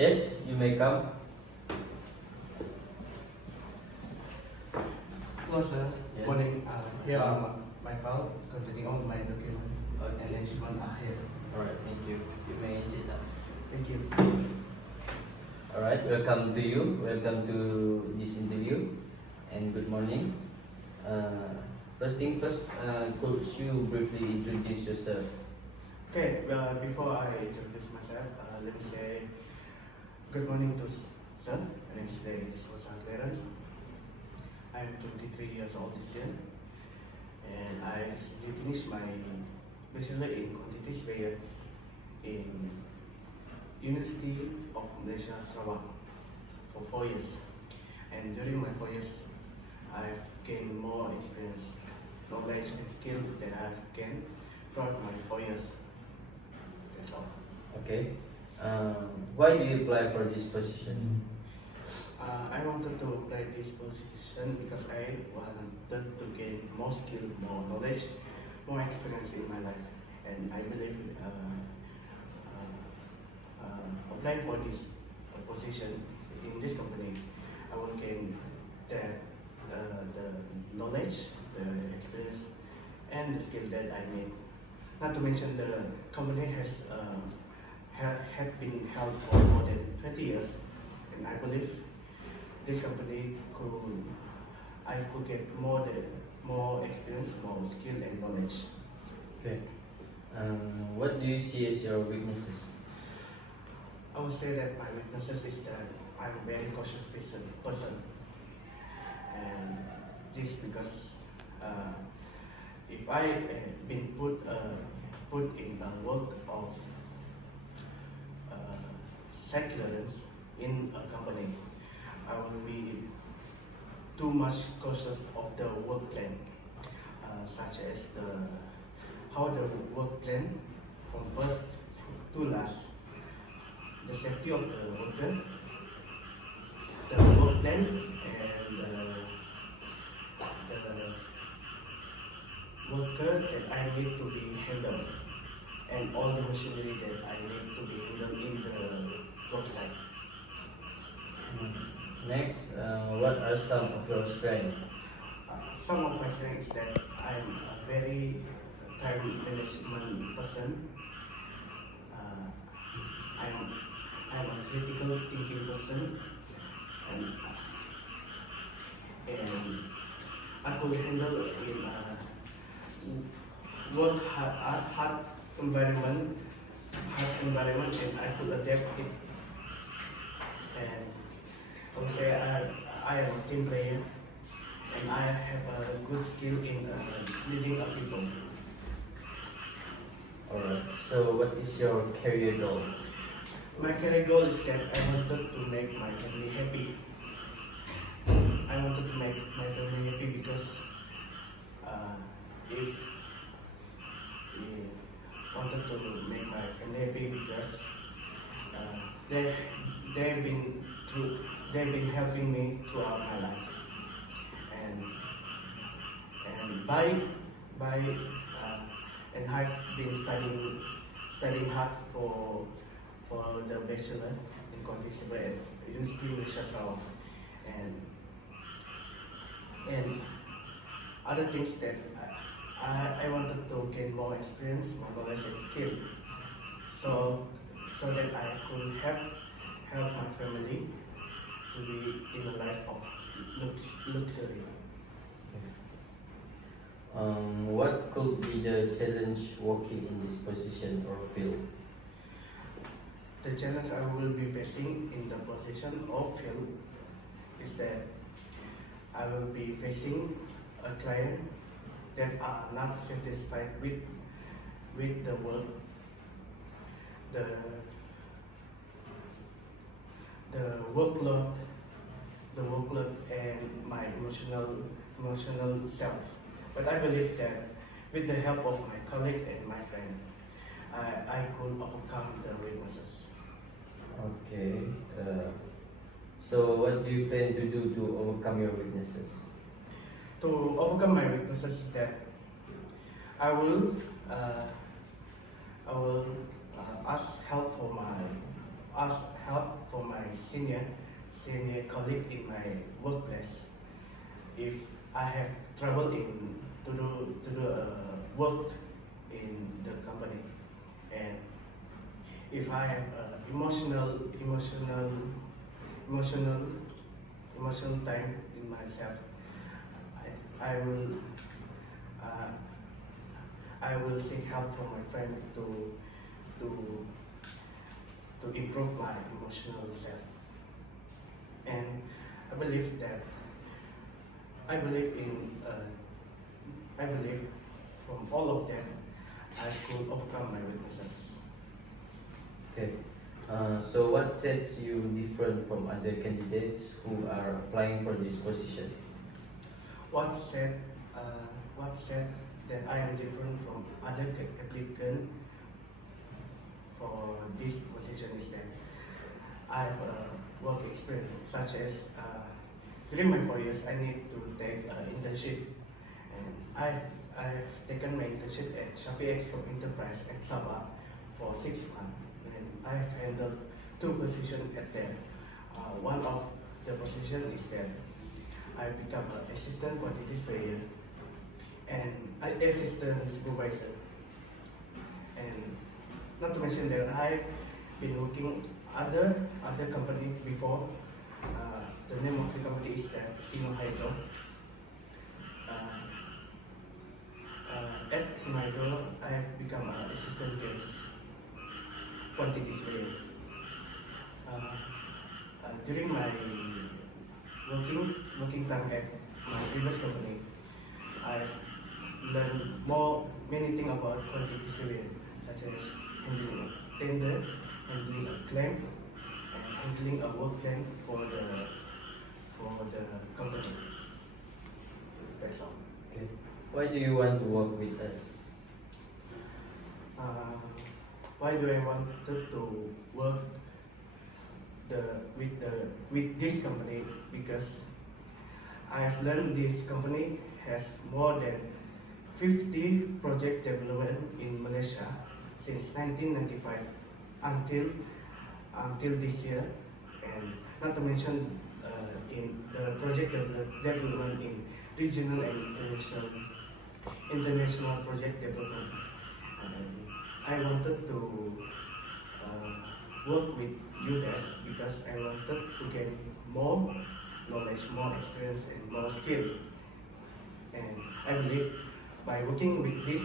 Yes, you may come. Hello, sir. Yes. Morning. Here are my file containing all my documents Okay. and instruments are here. Alright, thank you. You may sit down. Thank you. Alright, welcome to you. Welcome to this interview. And good morning. First thing first, could you briefly introduce yourself? Okay, before I introduce myself, let me say good morning to sir. My name is Sosa Clarence. I'm 23 years old this year, and I recently finished my bachelor in quantity surveyor in University of Malaysia Sarawak for 4 years. And during my 4 years, I've gained more experience, knowledge, and skill that I've gained throughout my 4 years. That's all. Okay. Why do you apply for this position? I wanted to apply this position because I wanted to gain more skill, more knowledge, more experience in my life, and I believe applying for this position in this company, I will gain the knowledge, the experience, and the skill that I need. Not to mention the company has had been held for more than 20 years, and I believe this company I could get more experience, more skill and knowledge. Okay. What do you see as your weaknesses? I would say that my weaknesses is that I'm a very cautious person, and this because if I been put in a work of site clearance in a company, I will be too much cautious of the work plan, such as how the work plan from first to last, the safety of the worker, the work plan, and the worker that I need to be handled, and all the machinery that I need to be handled in the work site. Next, what are some of your strengths? Some of my strengths is that I'm a very time management person. I'm a critical thinking person, and I could handle in a work hard environment, and I could adapt it. And I would say I am a team player, and I have a good skill in leading a people. Alright, so what is your career goal? My career goal is that I wanted to make my family happy. I wanted to make my family happy because if wanted to make my family happy because they've been helping me throughout my life, and and I've been studying hard for the bachelor in quantity surveying at University of Malaysia Sarawak, and other things that I wanted to gain more experience, more knowledge and skill, so that I could help my family to be in a life of luxury. What could be the challenge working in this position or field? The challenge I will be facing in the position or field is that I will be facing a client that are not satisfied with the work, the workload, and my emotional self. But I believe that with the help of my colleague and my friend, I could overcome the weaknesses. Okay. So what do you plan to do to overcome your weaknesses? To overcome my weaknesses is that I will ask help for senior colleague in my workplace. If I have trouble in to do work in the company, and if I have emotional time in myself, I will uh, I will seek help from my friend to to improve my emotional self. And I believe that I believe in I believe from all of them I could overcome my weaknesses. Okay. So what sets you different from other candidates who are applying for this position? What said what said that I am different from other applicants for this position is that I have work experience, such as during my 4 years I need to take internship, and I've taken my internship at Shopee Expo Enterprise at Sabah for 6 months, and I have handled 2 positions at there. One of the position is that I become an assistant quantity surveyor and an assistant supervisor, and not to mention that I've been working other company before. The name of the company is that Sino Hydro. At Sino Hydro, I have become an assistant gas quantity surveyor. During my working time at my previous company, I've learned many things about quantity surveying, such as handling a tender, handling a claim, and handling a work plan for the company. That's all. Okay. Why do you want to work with us? Why do I want to work with this company? Because I have learned this company has more than 50 project development in Malaysia since 1995 until this year, and not to mention in the project development in regional and international project development. I wanted to work with you guys because I wanted to gain more knowledge, more experience, and more skill. And I believe by working with this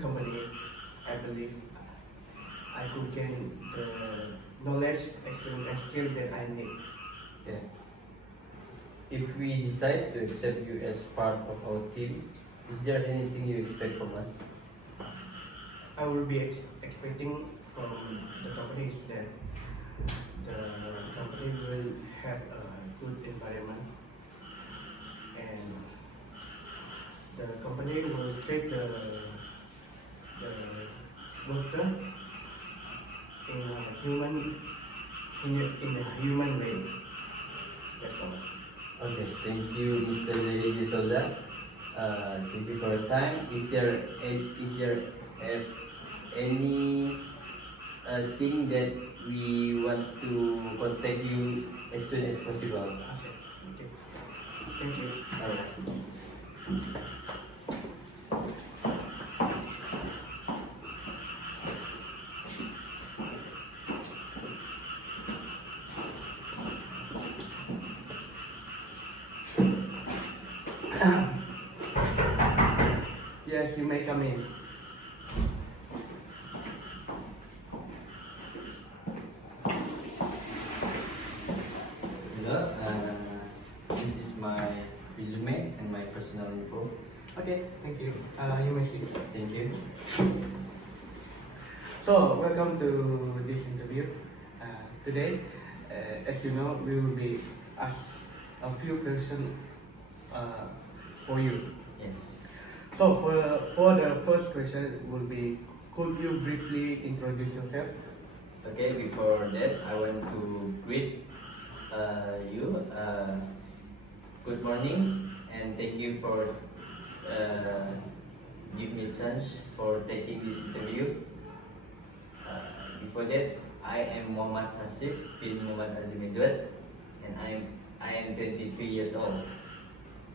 company, I believe I could gain the knowledge, experience, and skill that I need. Okay. If we decide to accept you as part of our team, is there anything you expect from us? I will be expecting from the company is that the company will have a good environment, and the company will treat the worker in a human way. That's all. Okay, thank you, Mr. Lady De Souza. Thank you for your time. If there have any thing that we want to contact you as soon as possible. Okay. Thank you. Alright. Yes, you may come in. Hello, this is my resume and my personal info. Okay, thank you. You may sit. Thank you. So, welcome to this interview. Today, as you know, we will be asked a few questions for you. Yes. So, for the first question will be, could you briefly introduce yourself? Okay, before that, I want to greet you. Good morning, and thank you for giving me a chance for taking this interview. Before that, I am Muhammad Hasif bin Muhammad Azim Edward. and I am 23 years old.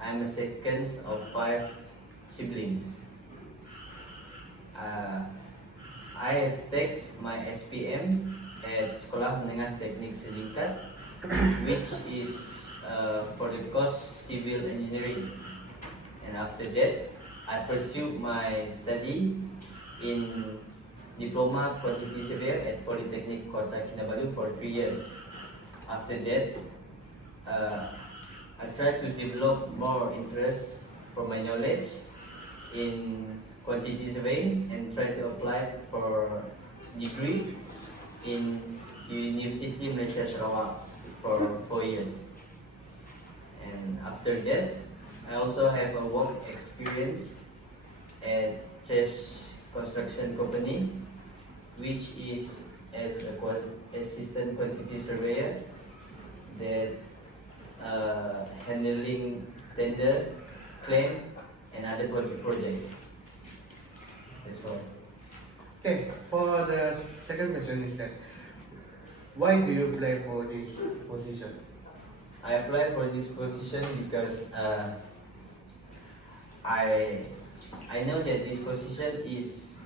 I'm the second of 5 siblings. I have taken my SPM at Sekolah Menengah Teknik Selingkat, which is for the course civil engineering. And after that, I pursued my study in Diploma Quantity Surveyor at Polytechnic Kota Kinabalu for 3 years. After that, I tried to develop more interest for my knowledge in quantity surveying and try to apply for degree in University Malaysia Sarawak for 4 years. And after that, I also have a work experience at Chess Construction Company, which is as a assistant quantity surveyor that handling tender, claim, and other project. That's all. Okay, for the second question is that why do you apply for this position? I applied for this position because I know that this position is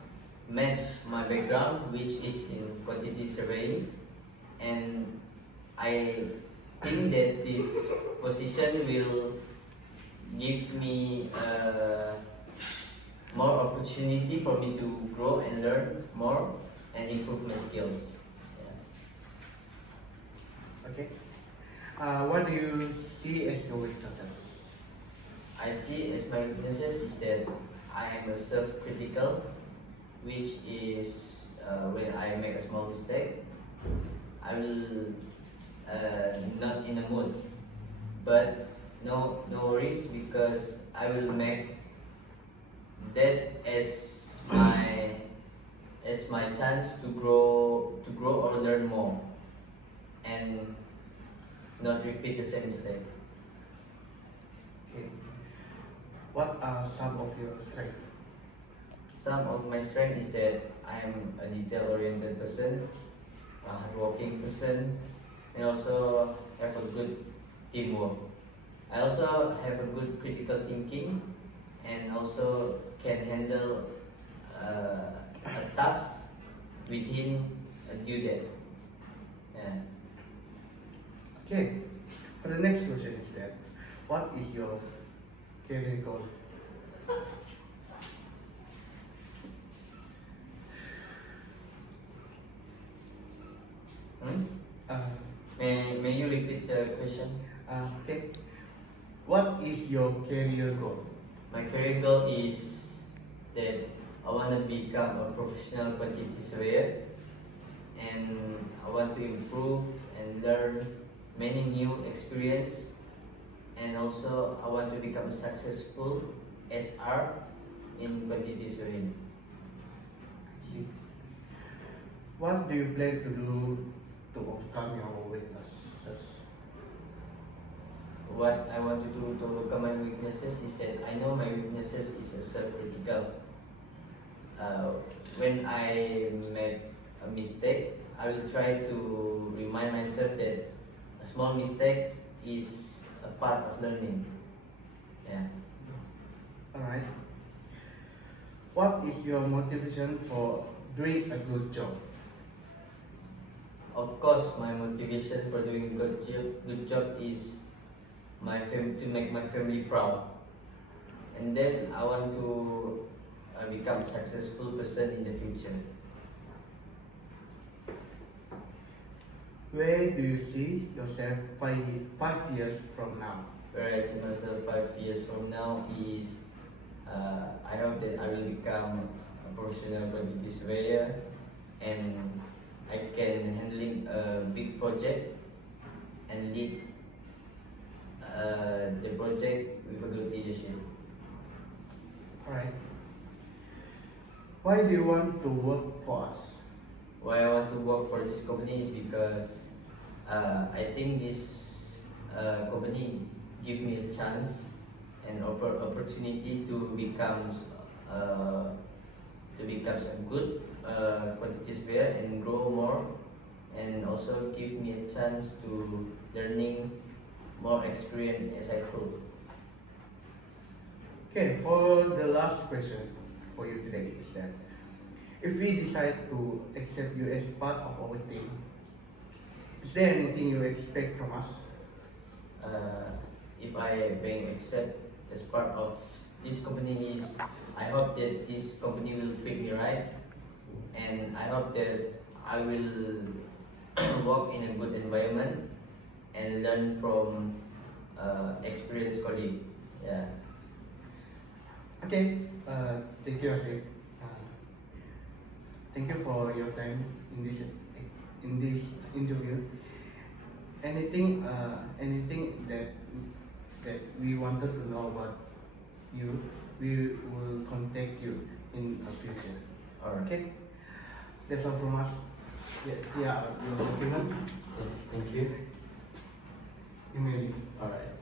match my background, which is in quantity surveying, and I think that this position will give me more opportunity for me to grow and learn more and improve my skills. Yeah. Okay. What do you see as your weaknesses? I see as my weaknesses is that I am a self-critical, which is when I make a small mistake, I will not in a mood. But no worries, because I will make that as my chance to grow or learn more, and not repeat the same mistake. Okay. What are some of your strengths? Some of my strength is that I am a detail-oriented person, a hardworking person, and also have a good teamwork. I also have a good critical thinking, and also can handle a task within a due date. Yeah. Okay. For the next question is that what is your career goal? Hmm? Uh, May you repeat the question? okay. What is your career goal? My career goal is that I want to become a professional quantity surveyor, and I want to improve and learn many new experience, and also I want to become a successful SR in quantity surveying. See. What do you plan to do to overcome your weaknesses? What I want to do to overcome my weaknesses is that I know my weaknesses is a self-critical. When I make a mistake, I will try to remind myself that a small mistake is a part of learning. Yeah. Alright. What is your motivation for doing a good job? Of course, my motivation for doing good job is to make my family proud, and then I want to become a successful person in the future. Where do you see yourself 5 years from now? Where I see myself 5 years from now is I hope that I will become a professional quantity surveyor, and I can handling a big project and lead the project with a good leadership. Alright. Why do you want to work for us? Why I want to work for this company is because I think this company give me a chance and opportunity to become a good quantity surveyor and grow more and also give me a chance to learning more experience as I told. Okay, for the last question for you today is that if we decide to accept you as part of our team, is there anything you expect from us? If I being accepted as part of this company is, I hope that this company will treat me right, and I hope that I will work in a good environment and learn from experienced colleague. Yeah. Okay, thank you, Asif. Thank you for your time in this interview. Anything that we wanted to know about you, we will contact you in the future. Alright. Okay, that's all from us. Yeah, your document. Thank you. You may leave. Alright.